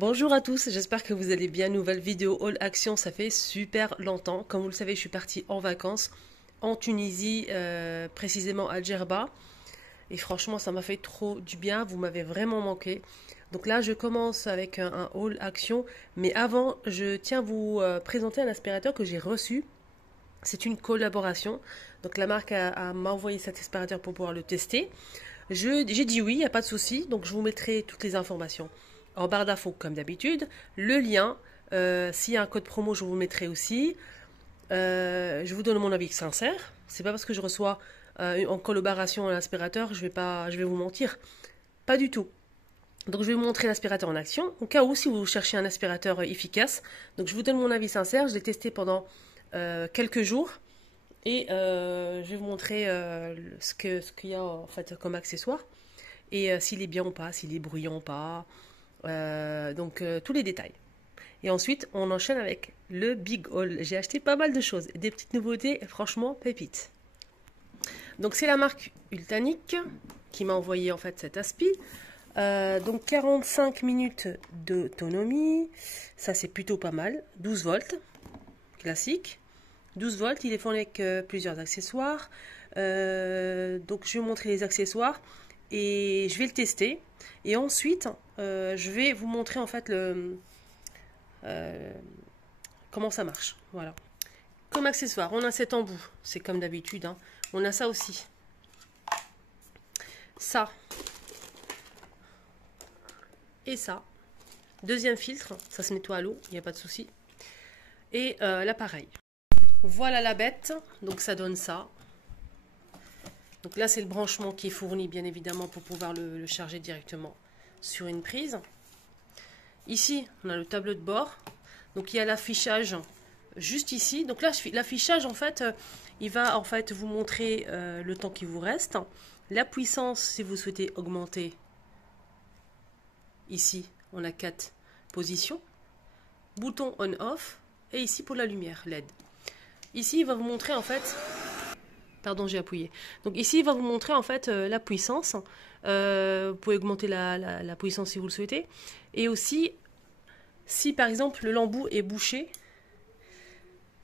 Bonjour à tous, j'espère que vous allez bien. Nouvelle vidéo Haul Action, ça fait super longtemps. Comme vous le savez, je suis partie en vacances en Tunisie, précisément à Djerba. Et franchement, ça m'a fait trop du bien, vous m'avez vraiment manqué. Donc là, je commence avec un Haul Action. Mais avant, je tiens à vous présenter un aspirateur que j'ai reçu. C'est une collaboration. Donc la marque m'a envoyé cet aspirateur pour pouvoir le tester. J'ai dit oui, il n'y a pas de souci. Donc je vous mettrai toutes les informations en barre d'infos comme d'habitude. Le lien, s'il y a un code promo, je vous le mettrai aussi. Je vous donne mon avis sincère. C'est pas parce que je reçois en collaboration un aspirateur, je vais vous mentir. Pas du tout. Donc je vais vous montrer l'aspirateur en action. Au cas où, si vous cherchez un aspirateur efficace. Donc je vous donne mon avis sincère. Je l'ai testé pendant quelques jours. Et je vais vous montrer ce qu'il y a en fait comme accessoire. Et s'il est bien ou pas, s'il est bruyant ou pas. Donc tous les détails. Et ensuite, on enchaîne avec le Big Haul. J'ai acheté pas mal de choses. Des petites nouveautés, franchement, pépites. Donc c'est la marque Ultanic qui m'a envoyé en fait cet aspi. Donc 45 minutes d'autonomie. Ça c'est plutôt pas mal. 12 volts, classique. 12 volts, il est fourni avec plusieurs accessoires. Donc je vais vous montrer les accessoires et je vais le tester. Et ensuite, je vais vous montrer en fait comment ça marche. Voilà. Comme accessoire, on a cet embout. C'est comme d'habitude. Hein. On a ça aussi. Ça. Et ça. Deuxième filtre. Ça se nettoie à l'eau. Il n'y a pas de souci. Et l'appareil. Voilà la bête. Donc ça donne ça. Donc là, c'est le branchement qui est fourni, bien évidemment, pour pouvoir le charger directement sur une prise. Ici, on a le tableau de bord. Donc il y a l'affichage juste ici. Donc là, l'affichage, en fait, il va en fait vous montrer le temps qui vous reste. La puissance, si vous souhaitez augmenter. Ici, on a 4 positions. Bouton on-off. Et ici, pour la lumière LED. Ici, il va vous montrer, en fait... Pardon, j'ai appuyé. Donc ici, il va vous montrer en fait la puissance. Vous pouvez augmenter la puissance si vous le souhaitez. Et aussi, si par exemple l'embout est bouché,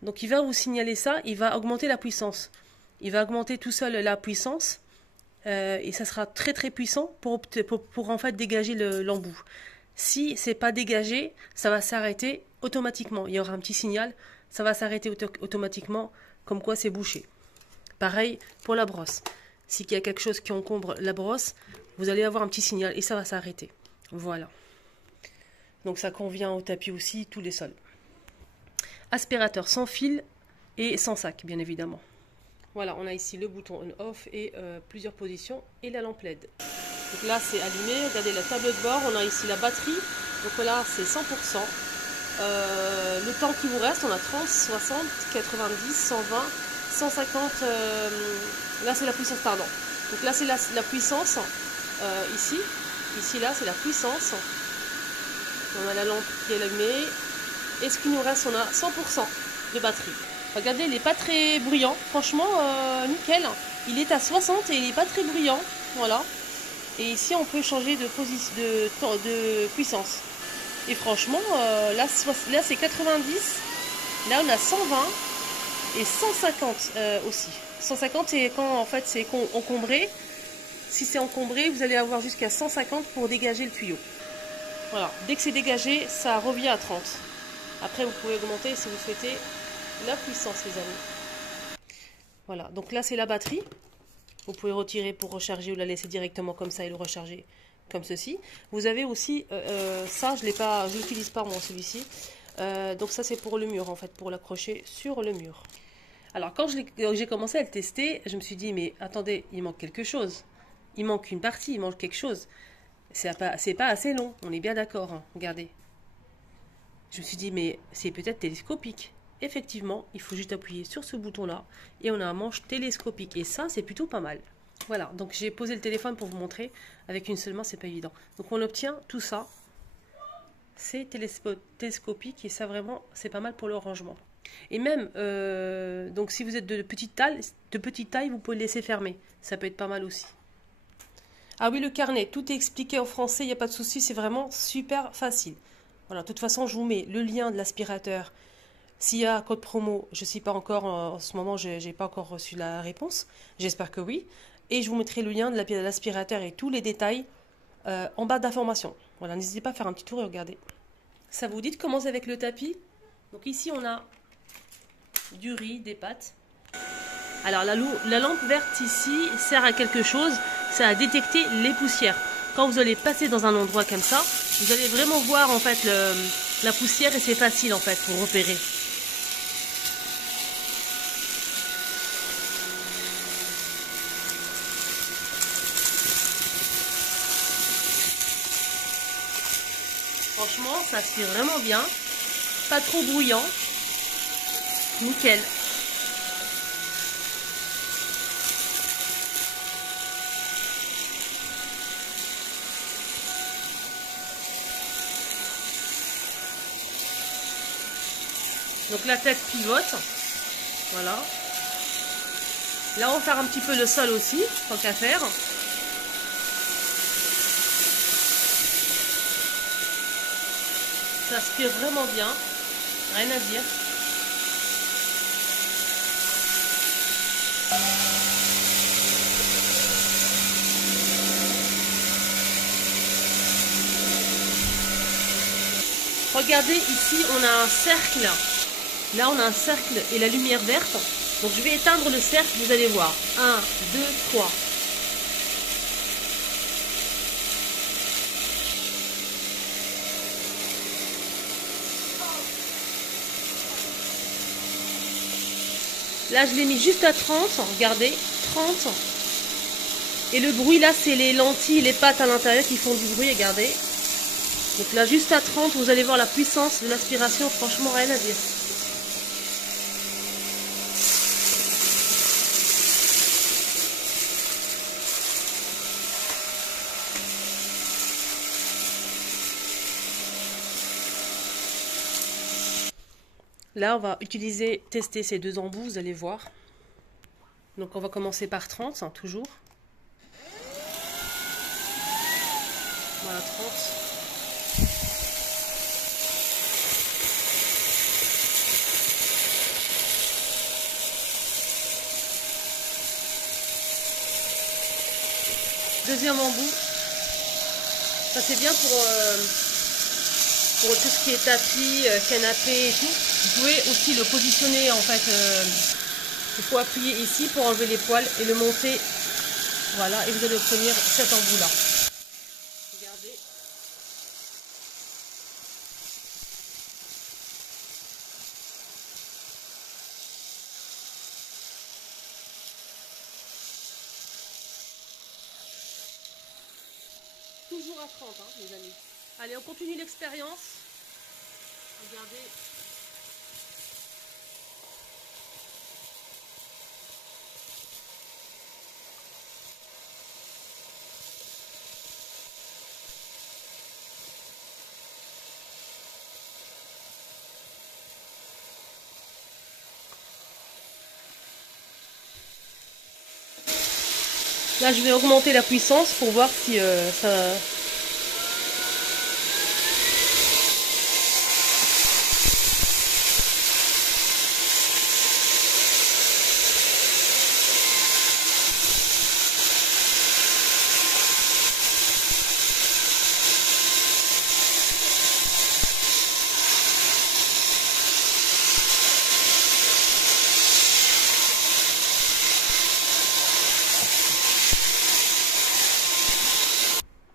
donc il va vous signaler ça, il va augmenter la puissance. Il va augmenter tout seul la puissance et ça sera très très puissant pour en fait dégager l'embout. Si c'est pas dégagé, ça va s'arrêter automatiquement. Il y aura un petit signal, ça va s'arrêter automatiquement comme quoi c'est bouché. Pareil pour la brosse. S'il y a quelque chose qui encombre la brosse, vous allez avoir un petit signal et ça va s'arrêter. Voilà. Donc ça convient au tapis aussi, tous les sols. Aspirateur sans fil et sans sac, bien évidemment. Voilà, on a ici le bouton on-off et plusieurs positions et la lampe LED. Donc là, c'est allumé. Regardez la table de bord. On a ici la batterie. Donc là, c'est 100%. Le temps qui vous reste, on a 30, 60, 90, 120... 150, là c'est la puissance, pardon. Donc là c'est la puissance, ici là c'est la puissance. On a la lampe qui est allumée. Et ce qui nous reste, on a 100% de batterie. Regardez, il n'est pas très bruyant, franchement, nickel. Il est à 60 et il n'est pas très bruyant, voilà. Et ici on peut changer de puissance. Et franchement, là c'est 90, là on a 120. Et 150 aussi. 150 c'est quand en fait c'est encombré. Si c'est encombré, vous allez avoir jusqu'à 150 pour dégager le tuyau. Voilà, dès que c'est dégagé, ça revient à 30. Après, vous pouvez augmenter si vous souhaitez la puissance, les amis. Voilà, donc là c'est la batterie. Vous pouvez retirer pour recharger ou la laisser directement comme ça et le recharger comme ceci. Vous avez aussi ça, je l'utilise pas moi celui-ci. Donc ça c'est pour le mur en fait, pour l'accrocher sur le mur. Alors quand j'ai commencé à le tester, je me suis dit mais attendez, il manque quelque chose. Il manque une partie, il manque quelque chose. C'est pas assez long, on est bien d'accord, hein. Regardez. Je me suis dit mais c'est peut-être télescopique. Effectivement, il faut juste appuyer sur ce bouton-là et on a un manche télescopique. Et ça, c'est plutôt pas mal. Voilà, donc j'ai posé le téléphone pour vous montrer. Avec une seule main, c'est pas évident. Donc on obtient tout ça. C'est télescopique et ça vraiment, c'est pas mal pour le rangement. Et même, donc si vous êtes de petite taille, vous pouvez le laisser fermer. Ça peut être pas mal aussi. Ah oui, le carnet, tout est expliqué en français, il n'y a pas de souci, c'est vraiment super facile. Voilà, de toute façon, je vous mets le lien de l'aspirateur. S'il y a un code promo, je ne sais pas encore, en ce moment, je n'ai pas encore reçu la réponse. J'espère que oui. Et je vous mettrai le lien de l'aspirateur et tous les détails en bas d'informations. Voilà, n'hésitez pas à faire un petit tour et regarder. Ça vous dit de commencer avec le tapis? Donc ici, on a du riz, des pâtes. Alors la lampe verte ici sert à quelque chose, c'est à détecter les poussières. Quand vous allez passer dans un endroit comme ça, vous allez vraiment voir en fait la poussière et c'est facile en fait pour repérer. Franchement, ça se fait vraiment bien. Pas trop bruyant. Nickel. Donc la tête pivote. Voilà. Là, on va faire un petit peu le sol aussi, tant qu'à faire. Ça aspire vraiment bien. Rien à dire. Regardez, ici, on a un cercle. Là, on a un cercle et la lumière verte. Donc, je vais éteindre le cercle, vous allez voir. 1, 2, 3. Là, je l'ai mis juste à 30. Regardez, 30. Et le bruit, là, c'est les lentilles, les pâtes à l'intérieur qui font du bruit, regardez. Donc là, juste à 30, vous allez voir la puissance de l'aspiration. Franchement, rien à dire. Là, on va tester ces deux embouts, vous allez voir. Donc, on va commencer par 30, hein, toujours. Voilà, 30. Deuxième embout. Ça, c'est bien pour tout ce qui est tapis, canapé et tout. Vous pouvez aussi le positionner en fait. Il faut appuyer ici pour enlever les poils et le monter. Voilà, et vous allez obtenir cet embout là. Regardez. Toujours à 30, hein, les amis. Allez, on continue l'expérience. Regardez. Là, je vais augmenter la puissance pour voir si ça...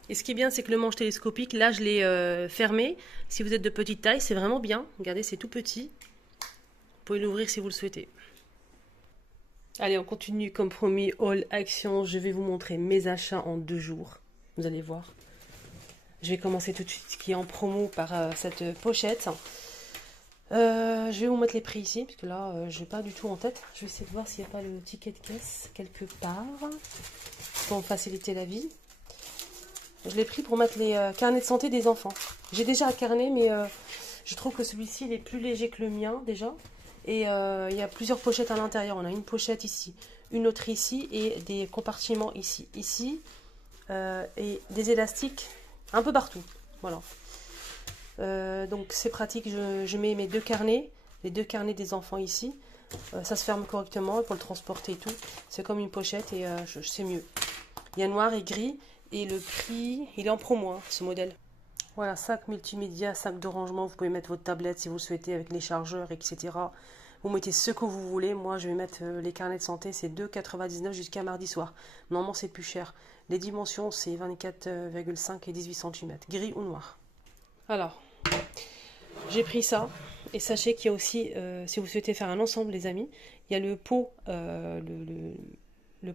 Et ce qui est bien, c'est que le manche télescopique, là, je l'ai fermé. Si vous êtes de petite taille, c'est vraiment bien. Regardez, c'est tout petit. Vous pouvez l'ouvrir si vous le souhaitez. Allez, on continue comme promis. Haul action. Je vais vous montrer mes achats en 2 jours. Vous allez voir. Je vais commencer tout de suite, ce qui est en promo par cette pochette. Je vais vous mettre les prix ici, parce que là, je n'ai pas du tout en tête. Je vais essayer de voir s'il n'y a pas le ticket de caisse quelque part, pour me faciliter la vie. Je l'ai pris pour mettre les carnets de santé des enfants. J'ai déjà un carnet, mais je trouve que celui-ci, il est plus léger que le mien, déjà. Et il y a plusieurs pochettes à l'intérieur. On a une pochette ici, une autre ici, et des compartiments ici. Ici, et des élastiques un peu partout. Voilà. Donc c'est pratique, je mets mes 2 carnets, les 2 carnets des enfants ici. Ça se ferme correctement pour le transporter et tout. C'est comme une pochette et c'est mieux. Il y a noir et gris et le prix, il est en promo, hein, ce modèle. Voilà, sac multimédia, sac de rangement. Vous pouvez mettre votre tablette si vous le souhaitez avec les chargeurs, etc. Vous mettez ce que vous voulez. Moi, je vais mettre les carnets de santé. C'est 2,99 jusqu'à mardi soir. Normalement, c'est plus cher. Les dimensions, c'est 24,5 et 18 cm. Gris ou noir. Alors, j'ai pris ça. Et sachez qu'il y a aussi, si vous souhaitez faire un ensemble, les amis, il y a le pot, le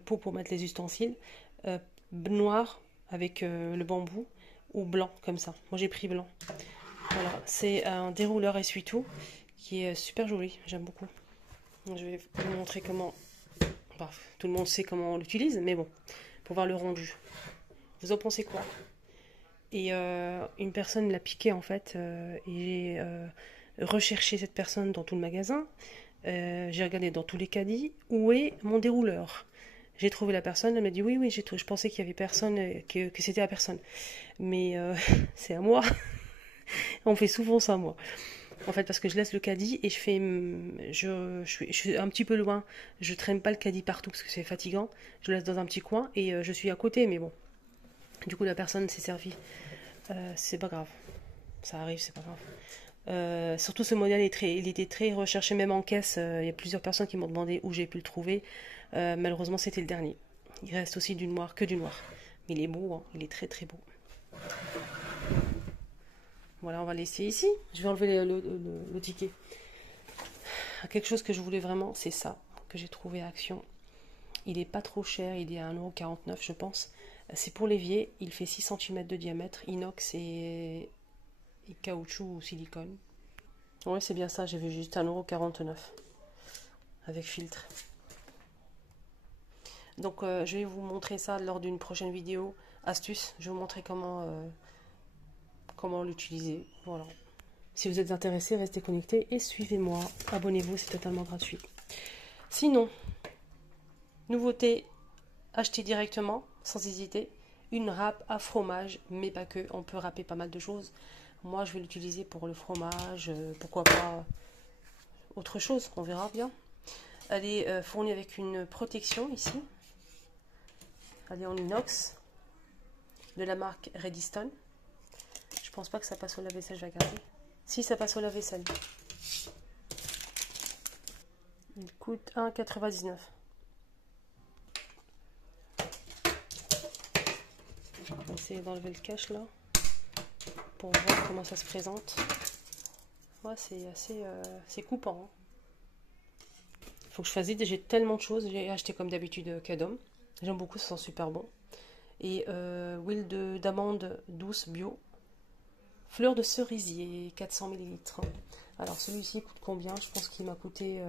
pot pour mettre les ustensiles, noir avec le bambou, ou blanc, comme ça. Moi, j'ai pris blanc. Voilà, c'est un dérouleur essuie-tout qui est super joli, j'aime beaucoup. Je vais vous montrer comment... Enfin, tout le monde sait comment on l'utilise, mais bon, pour voir le rendu. Vous en pensez quoi? Et une personne l'a piqué, en fait, et j'ai recherché cette personne dans tout le magasin. J'ai regardé dans tous les caddies, où est mon dérouleur? J'ai trouvé la personne, elle m'a dit oui, oui, je pensais qu'il y avait personne, que c'était la personne. Mais c'est à moi. On fait souvent ça, moi. En fait, parce que je laisse le caddie et je suis un petit peu loin. Je traîne pas le caddie partout parce que c'est fatigant. Je le laisse dans un petit coin et je suis à côté, mais bon. Du coup, la personne s'est servie. C'est pas grave. Ça arrive, c'est pas grave. Surtout ce modèle, il était très recherché, même en caisse. Il y a plusieurs personnes qui m'ont demandé où j'ai pu le trouver. Malheureusement, c'était le dernier. Il reste aussi du noir, que du noir. Mais il est beau, hein. Il est très très beau. Voilà, on va laisser ici. Je vais enlever le ticket. Quelque chose que je voulais vraiment, c'est ça, que j'ai trouvé à Action. Il est pas trop cher, il est à 1,49 € je pense. C'est pour l'évier, il fait 6 cm de diamètre, inox et caoutchouc ou silicone. Ouais, c'est bien ça, j'ai vu juste 1,49 € avec filtre. Donc je vais vous montrer ça lors d'une prochaine vidéo astuce. Je vais vous montrer comment l'utiliser. Voilà. Si vous êtes intéressé, restez connectés et suivez-moi. Abonnez-vous, c'est totalement gratuit. Sinon, nouveauté, achetez directement, sans hésiter, une râpe à fromage, mais pas que. On peut râper pas mal de choses. Moi, je vais l'utiliser pour le fromage, pourquoi pas autre chose, on verra bien. Elle est fournie avec une protection ici. Elle est en inox de la marque Redstone. Je pense pas que ça passe au lave-vaisselle, je vais regarder. Si, ça passe au lave-vaisselle. Il coûte 1,99 €. Je vais essayer d'enlever le cache là pour voir comment ça se présente. Ouais, c'est assez c'est coupant. Il faut que je fasse vite, j'ai tellement de choses. J'ai acheté comme d'habitude Cadom. J'aime beaucoup, ça sent super bon. Et huile d'amande douce bio. Fleur de cerisier, 400 ml. Alors celui-ci coûte combien? Je pense qu'il m'a coûté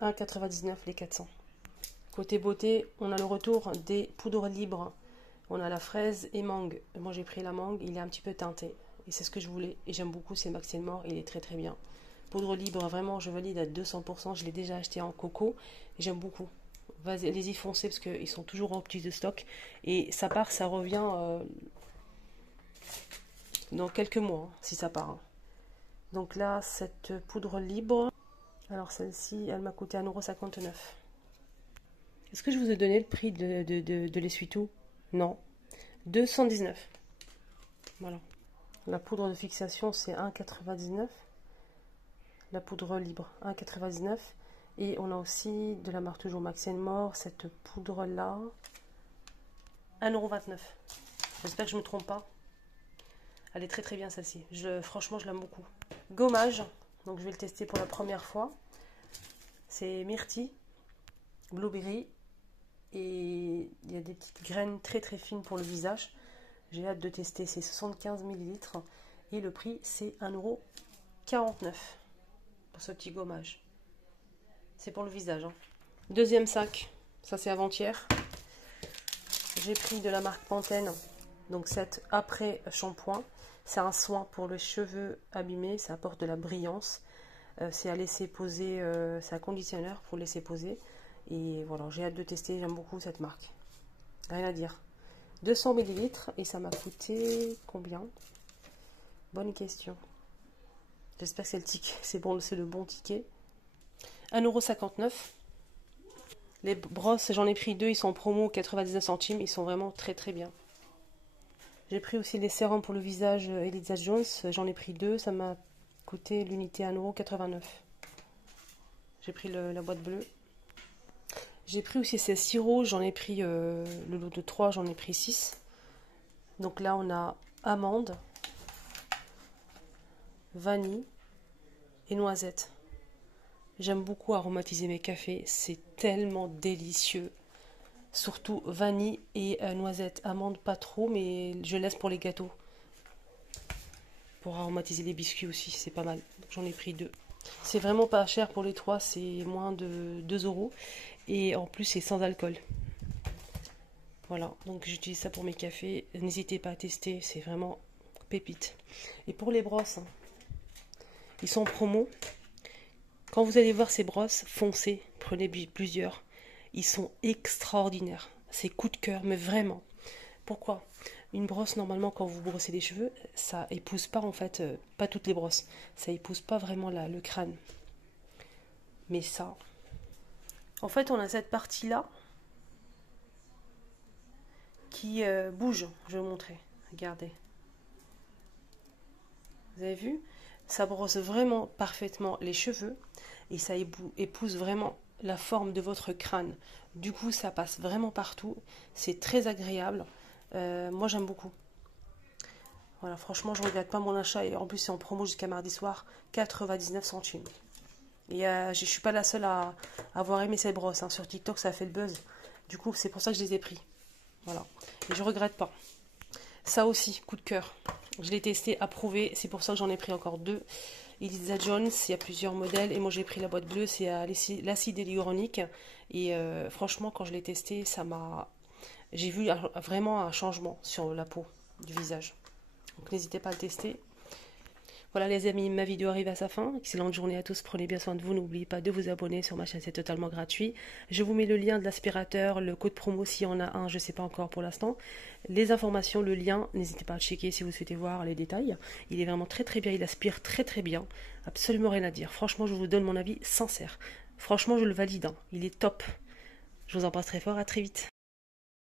1,99 € les 400. Côté beauté, on a le retour des poudres libres. On a la fraise et mangue. Moi j'ai pris la mangue, il est un petit peu teinté. Et c'est ce que je voulais. Et j'aime beaucoup, c'est Max & More, il est très très bien. Poudre libre, vraiment, je valide à 200%. Je l'ai déjà acheté en coco. J'aime beaucoup. Allez-y, foncez parce qu'ils sont toujours en petit de stock. Et ça part, ça revient dans quelques mois, hein, si ça part. Hein. Donc là, cette poudre libre, alors celle-ci, elle m'a coûté 1,59 €. Est-ce que je vous ai donné le prix de l'essuie-tout? Non. 219 €. Voilà. La poudre de fixation, c'est 1,99 €. La poudre libre, 1,99 €. Et on a aussi de la marque toujours Max & More, cette poudre-là, 1,29 €. J'espère que je ne me trompe pas. Elle est très très bien celle-ci. Franchement, je l'aime beaucoup. Gommage, donc je vais le tester pour la première fois. C'est myrtille, blueberry, et il y a des petites graines très très fines pour le visage. J'ai hâte de tester, c'est 75 ml et le prix c'est 1,49 € pour ce petit gommage. C'est pour le visage. Hein. Deuxième sac, ça c'est avant-hier. J'ai pris de la marque Pantene, donc cette après shampoing. C'est un soin pour les cheveux abîmés, ça apporte de la brillance. C'est à laisser poser, c'est un conditionneur pour laisser poser. Et voilà, j'ai hâte de tester, j'aime beaucoup cette marque. Rien à dire. 200 ml et ça m'a coûté combien? Bonne question. J'espère que c'est le ticket. C'est bon, c'est le bon ticket. 1,59 €. Les brosses, j'en ai pris 2. Ils sont en promo 99 centimes. Ils sont vraiment très très bien. J'ai pris aussi les sérums pour le visage Elisa Jones. J'en ai pris 2. Ça m'a coûté l'unité 1,89 €. J'ai pris la boîte bleue. J'ai pris aussi ces sirops. J'en ai pris le lot de 3. J'en ai pris 6. Donc là, on a amande, vanille et noisette. J'aime beaucoup aromatiser mes cafés. C'est tellement délicieux. Surtout vanille et noisette. Amande, pas trop, mais je laisse pour les gâteaux. Pour aromatiser les biscuits aussi, c'est pas mal. J'en ai pris 2. C'est vraiment pas cher pour les 3, c'est moins de 2 €. Et en plus, c'est sans alcool. Voilà, donc j'utilise ça pour mes cafés. N'hésitez pas à tester, c'est vraiment pépite. Et pour les brosses, ils sont en promo. Quand vous allez voir ces brosses, foncez, prenez plusieurs. Ils sont extraordinaires. C'est coup de cœur, mais vraiment. Pourquoi? Une brosse, normalement, quand vous brossez les cheveux, ça épouse pas, en fait, pas toutes les brosses. Ça épouse pas vraiment le crâne. Mais ça... En fait, on a cette partie-là qui bouge. Je vais vous montrer. Regardez. Vous avez vu? Ça brosse vraiment parfaitement les cheveux et ça épouse vraiment la forme de votre crâne. Du coup, ça passe vraiment partout. C'est très agréable. Moi, j'aime beaucoup. Voilà, franchement, je ne regrette pas mon achat. Et en plus, c'est en promo jusqu'à mardi soir, 99 centimes. Et je ne suis pas la seule à avoir aimé cette brosse. Hein. Sur TikTok, ça a fait le buzz. Du coup, c'est pour ça que je les ai pris. Voilà. Et je ne regrette pas. Ça aussi, coup de cœur. Je l'ai testé, approuvé. C'est pour ça que j'en ai pris encore 2. Elisa Jones, il y a plusieurs modèles. Et moi, j'ai pris la boîte bleue. C'est l'acide hyaluronique. Et franchement, quand je l'ai testé, ça m'a... J'ai vu vraiment un changement sur la peau du visage. Donc, n'hésitez pas à le tester. Voilà les amis, ma vidéo arrive à sa fin. Excellente journée à tous, prenez bien soin de vous. N'oubliez pas de vous abonner sur ma chaîne, c'est totalement gratuit. Je vous mets le lien de l'aspirateur, le code promo s'il y en a un, je ne sais pas encore pour l'instant. Les informations, le lien, n'hésitez pas à checker si vous souhaitez voir les détails. Il est vraiment très très bien, il aspire très très bien. Absolument rien à dire. Franchement, je vous donne mon avis sincère. Franchement, je le valide, hein. Il est top. Je vous embrasse très fort, à très vite.